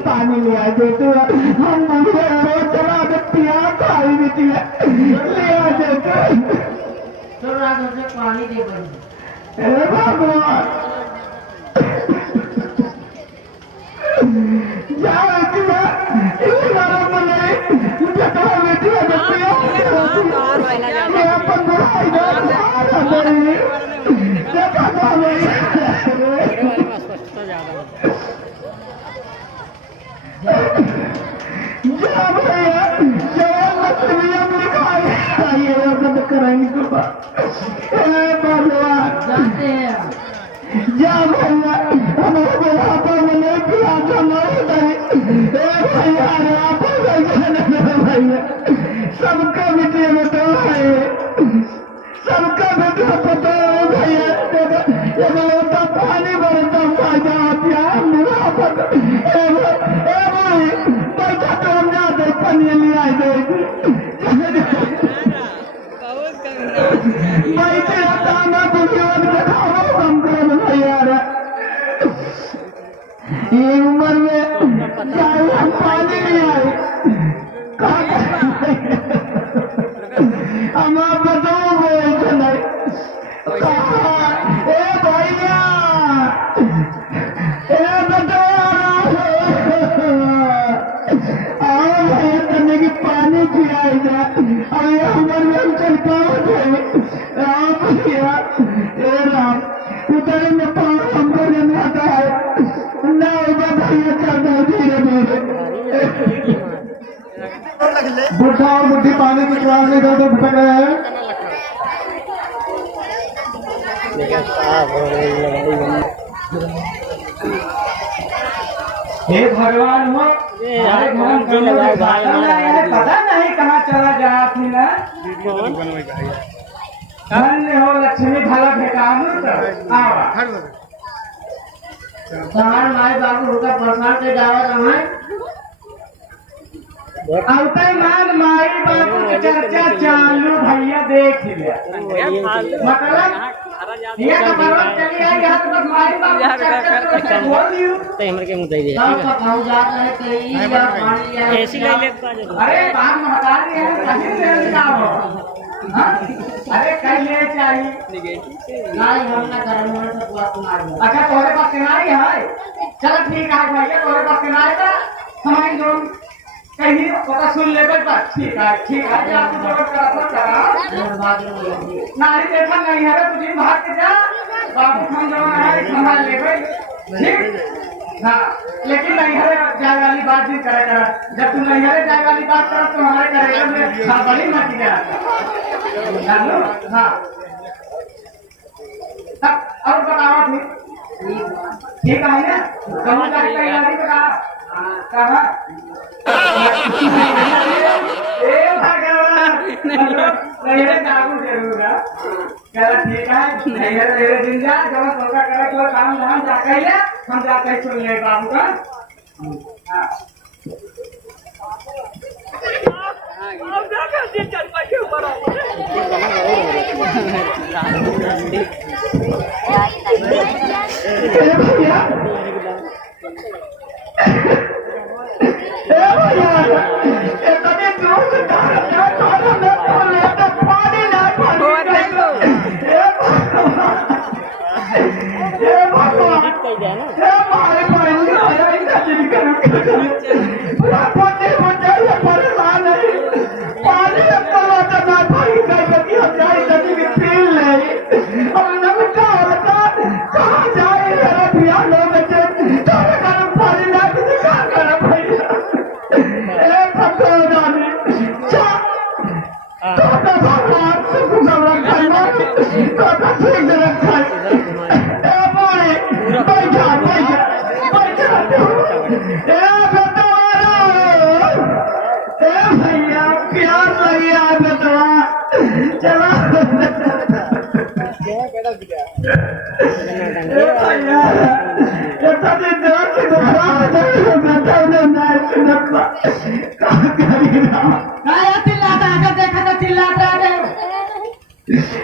पानी ले आए देते हम चला पिया खाई देती है ले आ देते पानी दे भगवान सबका बेटे बता है सबका बेटा पता है भैया तो पानी भरता फायदा पैसा तो हम जाते पनीर ले आए पैसे हटाना बुजुर्ग दिखाओ हम कर भैया ये उम्र में चाहे हम पानी नहीं आए हम आप बताओ भैया आओ भैया करने की पानी पिलाई जाए अरे हमारे हम चल पाओ भैया राम उतर में पाओ हमको नहीं आता है ना होगा भैया चल रहे धीरे धीरे बुढ़ा और बुढ़ी पानी की क्लास ले दो भटक रहे हैं हे भगवान हो पता नहीं कहाँ चला गया थी ना धन्य हो लक्ष्मी भला भेटानु माई बाबू होगा प्रसाद से जावा समय आवता मान माई बाबू की चर्चा चालू भैया देख लिया मतलब ये तो परवत चली आई यहाँ तो माई बाबू चर्चा बोल दियो तो हमर के मुद्दा दे सब खाऊ जा रहे कई या पानी या ऐसी ले ले अरे बाप में हटा रही है कहीं ले जाओ अरे कहीं ले चाहिए नहीं हम ना करम में सब बात सुना अच्छा तोरे पास किनाई है चल ठीक है भैया तोरे पास किनाई का हमारी जो कहीं पता सुन ले बस ठीक है आप जरूर करा नारी देखा नहीं है तुझे भाग के जा बाबू हम जो है संभाल ले ठीक हाँ लेकिन नहीं है जाए वाली बात नहीं करेगा जब तुम नहीं है जाए वाली बात करो तो हमारे करेगा हाँ बड़ी मत गया हाँ और बताओ ठीक है ना कहाँ जाके तैयारी करा कहाँ नहीं जागू जरूर है ठीक है नहीं दिन जा जब सोचा करे तो काम धाम जाके हम जाके सुन ले बाबू का अरे दोस्त बताओ ना सुनप्पा काय चिल्लाता आकर देखा तो चिल्लाता है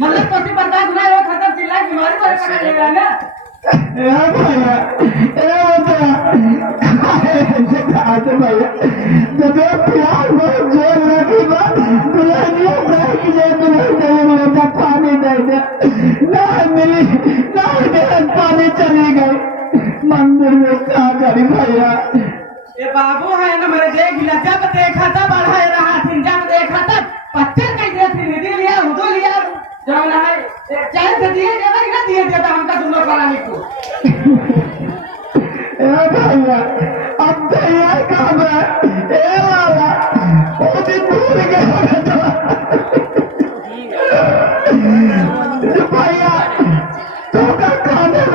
मतलब कोई बर्दाश्त नहीं हो खत्म चिल्ला बीमारी पर पकड़ लेगा ना भैया भैया जब प्यार बहुत जोर रखी बात पानी नहीं दे ना मिली ना पानी चली गई मंदिर में क्या करी भैया ये बाबू है ना मेरे देख लिया जब देखा था बढ़ा रहा थी जब देखा था पत्थर कहीं दिया थी निधि लिया उदो लिया जब ना है चाहे से दिए देगा कि ना दिए देता हमका दोनों कराने को भैया अब तो यह काम है ए वाला वो दिन भूल गया भैया तो का काम है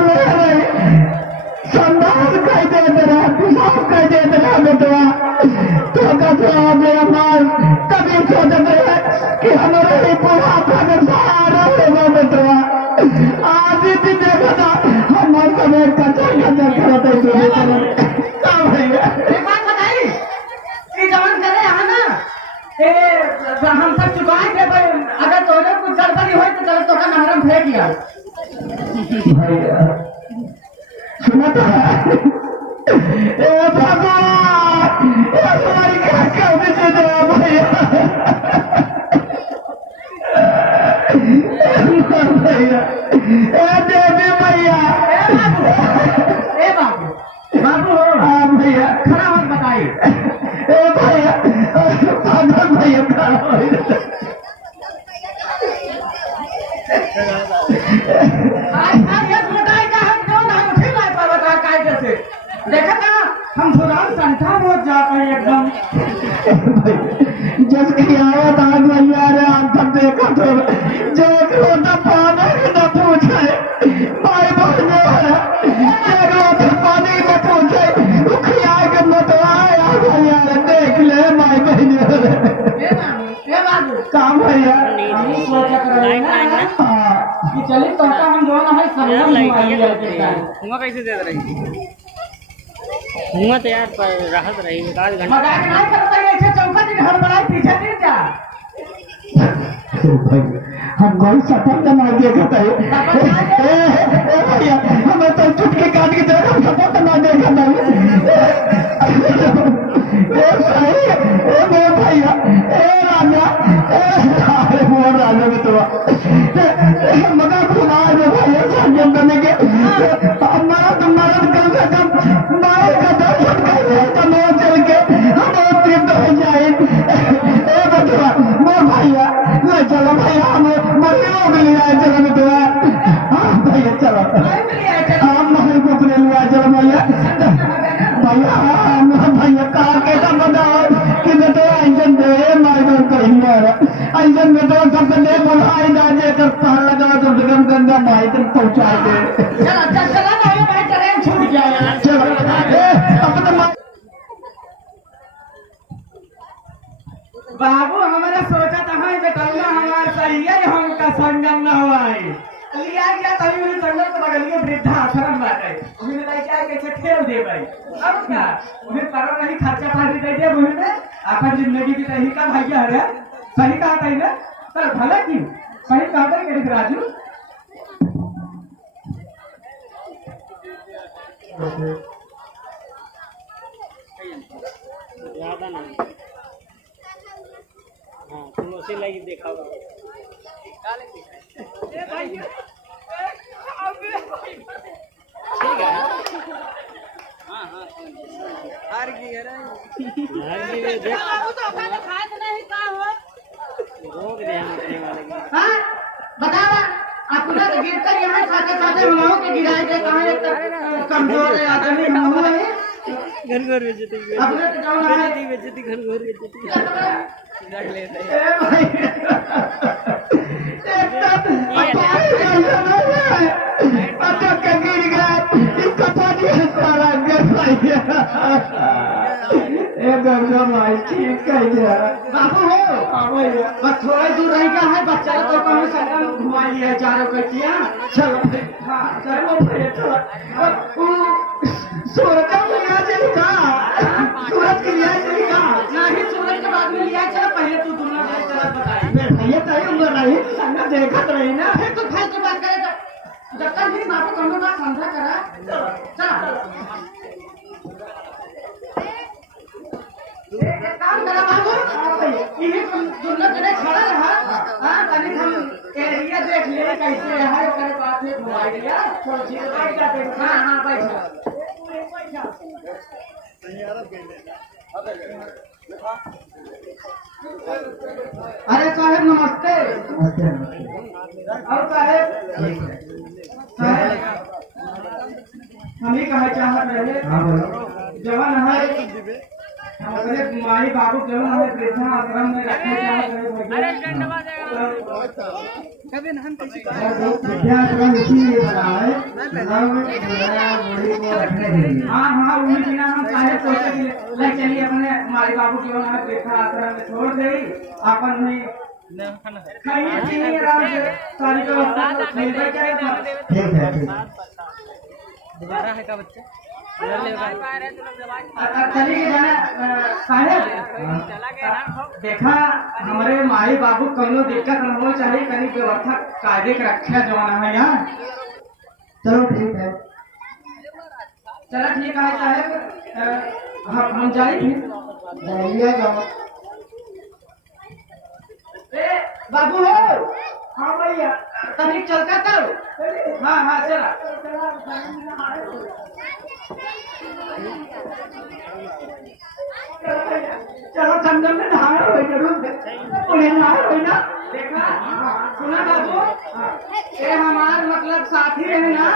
संदास कह दे रहा पिशाब कह दे रहा बेटवा तो का जवाब दे मार कभी सोचते हैं कि हमारे ही बुढ़ापा में सहारा होगा बेटवा आज भी देखा था हमारे समय कच्चा कच्चा करते थे काम है एक बात बताई कि जवान करे यहाँ ना ए हम सब चुकाए थे भाई अगर तोरे कुछ गड़बड़ी हुई तो चलो तो का नहरम फेंक दिया भैया सुना था ए भगवान ए हमारी क्या कभी से दे भैया भैया ए देवी भैया ए बाबू बाबू हाँ भैया खड़ा मत बताइए ए भैया पागल भैया खड़ा हो आज ये बताए का हम क्यों ना उठे लाए पर बता काय कैसे देखा था हम धुरान संख्या बहुत जाते हैं एकदम जिसकी आवाज आज भैया रे आप तक देखा तो जो होता पानी न पूछे भाई बहने वाला एक लोटे पानी में पूछे उखिया के मतवाए आ भैया रे देख ले भाई बहने वाले ए बाबू काम भैया हम सोचा कर रहे हैं हाँ कि चलिए तो हम जो ना है संगम हुआ कैसे दे रही हुआ तो यार पर राहत रही आध घंटा मजाक नहीं करता है ऐसे चौका दिन हर बड़ा पीछे नहीं जा हम कोई सफल बना देखा है भैया हमें तो चुटकी काट के देखा सफल बना देखा था भैया ए राजा अरे वो राजा में तो मगर खुदा जो भैया संजम करने के हमारा तुम्हारा कम से कम मारे का दर्शन कर कमो चल के हम तृप्त हो जाए ए बचवा वो भैया ले चलो भैया हमें मरीजों के लिए आए चलो बेटवा हाँ भैया चलो हम महल को अपने लिए आए चलो भैया भैया भैया कहा कैसा बताओ कि बेटवा इंजन दे मार्गन कहीं इंजन में तो सबने बुलाई ना जेकर पहल लगा तो गम गंगा माई तक पहुंचाए दे चला चला ना ये भाई ट्रेन छूट गया यार चलो अब तो बाबू हमारा सोचा था है बेटौला हमारा सही है हमका संगम न हुआई लिया गया तभी उन्हें संगम के बगल में वृद्धा आश्रम बाटे उन्हें बताई क्या कैसे खेल दे भाई अब क्या उन्हें करो नहीं खर्चा पानी दे दे उन्हें अपन जिंदगी की सही का भैया है सही कहा था ना सर भला की सही कहा था कि राजू ज्यादा नहीं हाँ तुम उसी लगी देखा होगा ठीक है हाँ हाँ हार गई है देख रोक दे हम उतने वाले की हाँ बतावा अपना तो गिर कर यहाँ खाते खाते बनाओ कि गिराए थे कहाँ एक कमजोर है आदमी हुआ है घर घर बेचती अपने तो जाना है बेचती घर घर बेचती रख लेते हैं ए भाई अच्छा गिर गया इसका पानी सारा गिर भैया ए गंगा माई ठीक कह दिया बाबू बाबू हो हाँ भैया बस थोड़े दूर रह गया है बच्चा तो कहीं संगम घुमा लिया है चारों कटिया चलो हाँ चलो भैया चलो सूरज का लिया चलेगा सूरज के लिया चलेगा नहीं सूरज के बाद में लिया चलो पहले तू दुनिया में चला बताई भैया तय उम्र रही संग देखत रही ना फिर तू फालतू बात करे तो जब तक मेरी बात को बात समझा करा चला एक काम करा बाबू यही दुनिया के खड़ा रहा हाँ तनिक हम एरिया देख ले कैसे है ओकरे बाद में घुमा दिया छोड़ चीज बैठ जाते हाँ हाँ बैठ अरे साहब नमस्ते और साहब हम ही कहा चाहत रहे जवान है हमारे माई बाबू जवान हमें वृद्धा आश्रम में रखने चाहत विद्याश्रम इसीलिए बना है हाँ हाँ उन्हीं बिना हम चाहे सोचे कि ले चलिए अपने माई बाबू जवान हमें वृद्धा आश्रम में छोड़ दे अपन में खाइए पीने आराम से सारी व्यवस्था मिल जाएगा ठीक है ठीक है दोबारा है का बच्चा चलिए जाना साहब देखा हमारे माई बाबू कोनो दिक्कत न हो चाहे कहीं व्यवस्था कायदे के रखा जवाना है यहाँ चलो ठीक है चलो ठीक है साहब हम जाएंगे जाइए जाओ ए बाबू हो हाँ भैया तनिक चलता तो हाँ हाँ चला चलो संगम में नहाना हो जरूर उन्हें नहा हो ना देखा सुना बाबू ये हमार मतलब साथी है ना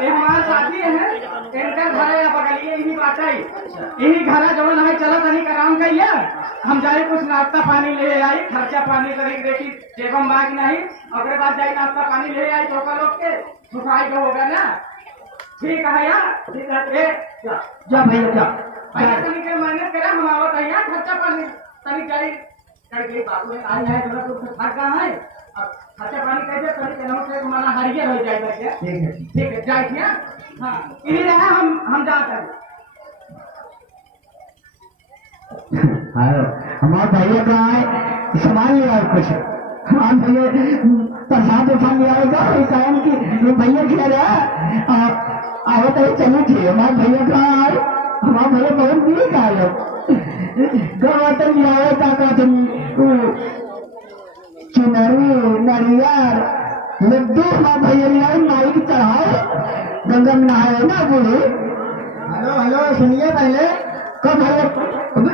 ये हमार साथी है इनका घर है बगलिए यही बात है यही घर जो है चलो तनिक आराम करिए हम जाए कुछ नाश्ता पानी ले आई खर्चा पानी करी देखी जेबम बाग नहीं अगले बाद जाए नाश्ता पानी ले आई तो लोग के सुखाई को होगा ना ठीक है यार ठीक है जा भैया जा भैया तनिक मेहनत करा हम आवत है यार खर्चा पानी तनिक जाए करके बाबू ने आई है थोड़ा कुछ थक गया है अब खर्चा पानी कैसे तनिक अनाउंस से हमारा हरिया हो जाएगा क्या ठीक है जाए क्या हाँ यही रहा हम जाते हैं हेलो हमारे भैया कहाँ है सामान ले आओ कुछ हमारे भैया प्रसाद उठान ले आएगा इस टाइम की ये भैया खेल रहा है आओ तो चलिए ठीक हमारे भैया कहाँ आए हमारे भैया बहुत भी कहा लो गवर्तन लाओ ताका तुम चुनरी नरियर लड्डू हमारे भैया लाए माइक चढ़ाओ गंगा में नहाए ना बोले हेलो सुनिए पहले कब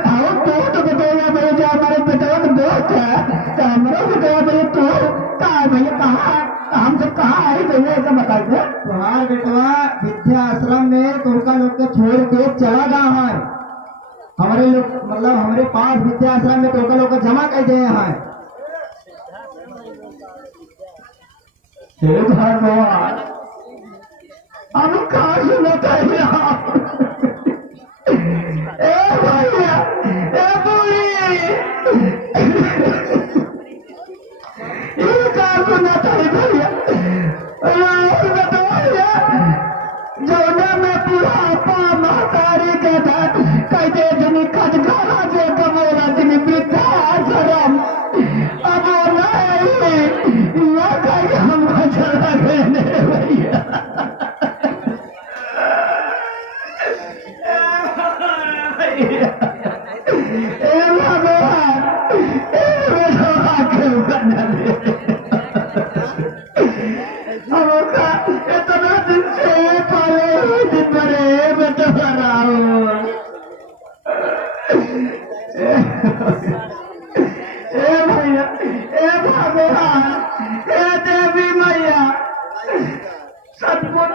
आओ तो बताओ मेरे जो हमारे बेटा का दोस्त है तो हमारा बेटा मेरे तो कहाँ भैया कहाँ हम सब कहाँ आए भैया ऐसा बता दो तुम्हारा बेटवा विद्या आश्रम में तुमका लोग को छोड़ के चला गया है हमारे लोग मतलब हमारे पास विद्या आश्रम में तुमका लोग को जमा कर दिए हैं अब कहाँ से बताइए ए भैया ए बुढ़ी ये कहाँ सुना था भैया और बताइए जौना में बुढ़ापा महतारी के था कहते जनी खटखरा से कमोरा जनी वृद्धाश्रम अब वो नहीं यह कहीं हमको चला गए भैया इतना दिन से पाले दिन बड़े बेटा बनाओ भैया भगवान देवी मैया सचमुच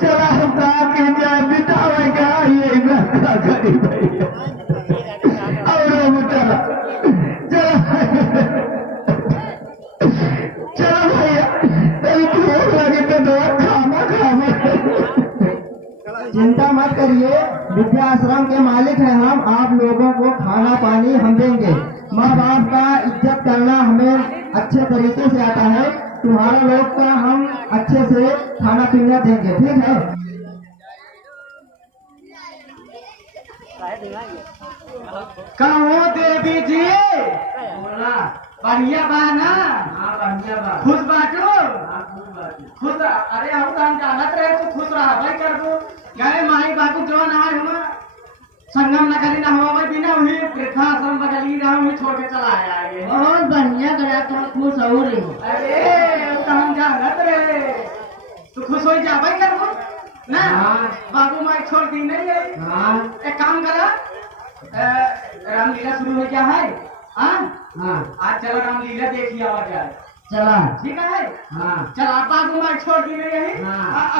चला हम कहा जाए बितावेगा ये करी भैया और चला चलो भैया तेरी भूख लगी तो दो खाना खाना चिंता मत करिए विद्याश्रम के मालिक हैं हम। आप लोगों को खाना पानी हम देंगे। माँ बाप का इज्जत करना हमें अच्छे तरीके से आता है। तुम्हारा लोग का हम अच्छे से खाना पीना देंगे, ठीक है? कहो देवी जी बोला बढ़िया बा ना? हाँ बढ़िया बा। खुश बाटो? खुश। अरे हम तो हम जानत रहे तू खुश रहा भाई कर दो गए माई बापू जवान आए हुआ संगम नगरी ना हुआ भाई बिना हुई वृद्धाश्रम बदली रहा हुई छोड़ के चला आया ये। बहुत बढ़िया गया, तुम खुश हो रही हो। अरे तो हम जानत रहे तू खुश हो जा भाई कर दो ना? बाबू माई छोड़ दी नहीं है। एक काम करा रामलीला शुरू हो गया है। आज चलो रामलीला देखिए आवा जाए। चला ठीक है। चला बाबू माई छोड़ दी नहीं है।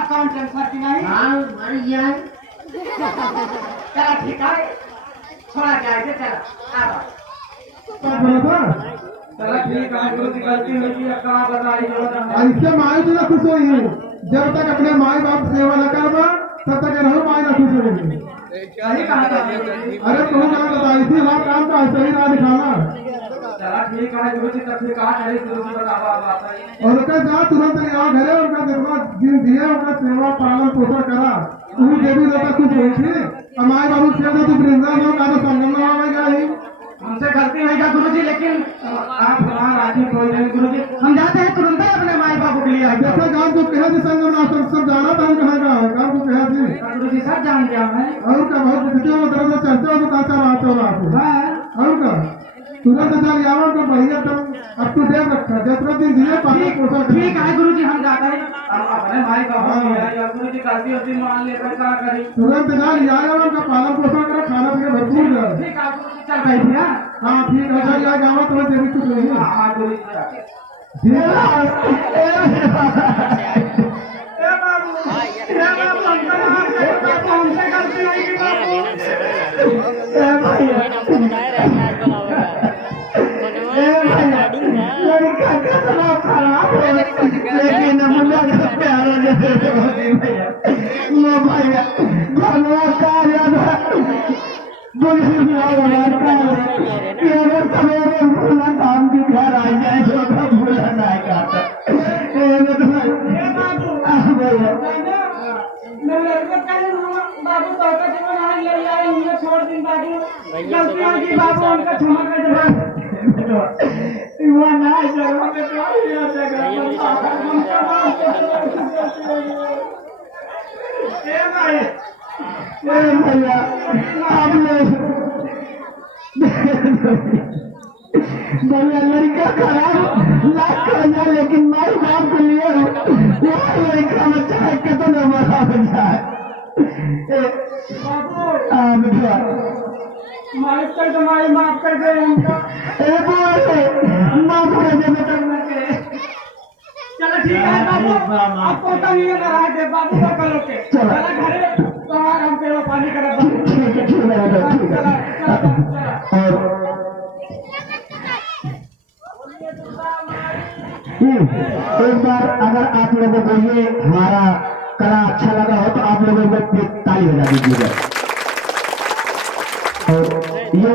अकाउंट ट्रांसफर की नहीं। चला ठीक है छोड़ा जाए चला आवा। चला ठीक है गुरु की गलती हुई अब कहाँ बताई। ऐसे माई तो ना खुश हुई है। जब तक अपने माई बाप सेवा न करवा तब तक रहो माई ना खुश होगी। सही कहा था। अरे तुम क्या बताई थी हमारा काम का सही ना दिखाना। चला ठीक है गुरु जी तब फिर कहा चले गुरु जी बतावा और उनका जा तुरंत यहाँ घरे उनका देखना दिन दिए उनका सेवा पालन पोषण करा। तू देवी देवता खुश हुई थी। हमारे बाबू से तो वृंदावन का संगम में आवेगा ही। हमसे गलती नहीं है गुरु जी लेकिन आप वहाँ राजी कोई नहीं गुरु जी। हम जाते हैं तुरंत ही अपने माई बापू के लिए। जैसा काम को कहा थी संगम ना सब जाना था कहाँ का काम को कहा थी। गुरु जी सब जान गया मैं। और का बहुत किसी को तरह से चर्चा हो तो आता रहा और का तुरंत चल यावर को बढ़िया तुम अप टू डेट रखा जितना दिन दिए पानी पोषण। ठीक है गुरु जी हम जाते हैं अपने माई बापू गुरु जी गलती होती मान ले क्या करी। तुरंत जा यावर का पालन पोषण करो खाना पीना भरपूर जाए। ठीक है गुरु जी चल रही थी ना। हाँ ठीक है चल जाए गाँव तुम्हें देवी कुछ नहीं है। हाँ गुरु जी हमसे गलती नहीं की बाबू। लड़का कितना खराब है लेकिन मुझे तो प्यारा लो भैया धनवा कार्य सवेरे भूला काम की घर आ जाए तो भूला नहीं करता। बाबू छोड़ दी बाबू गलती बाबू उनका क्षमा कर भैया आप लोग भैया लड़का खराब लाख का लेकिन माई बाप के लिए लड़का बच्चा है कितना बड़ा बच्चा है। मालिक कर दो माई माफ कर दे उनका। माफ कर दे बेटा। चलो ठीक है बाबू आपको तो ये लगा दे बाबू का कल के चला घरे तो हम पे पानी करा। एक बार अगर आप लोगों को ये हमारा कला अच्छा लगा हो तो आप लोगों को ताली बजा दीजिएगा। और ये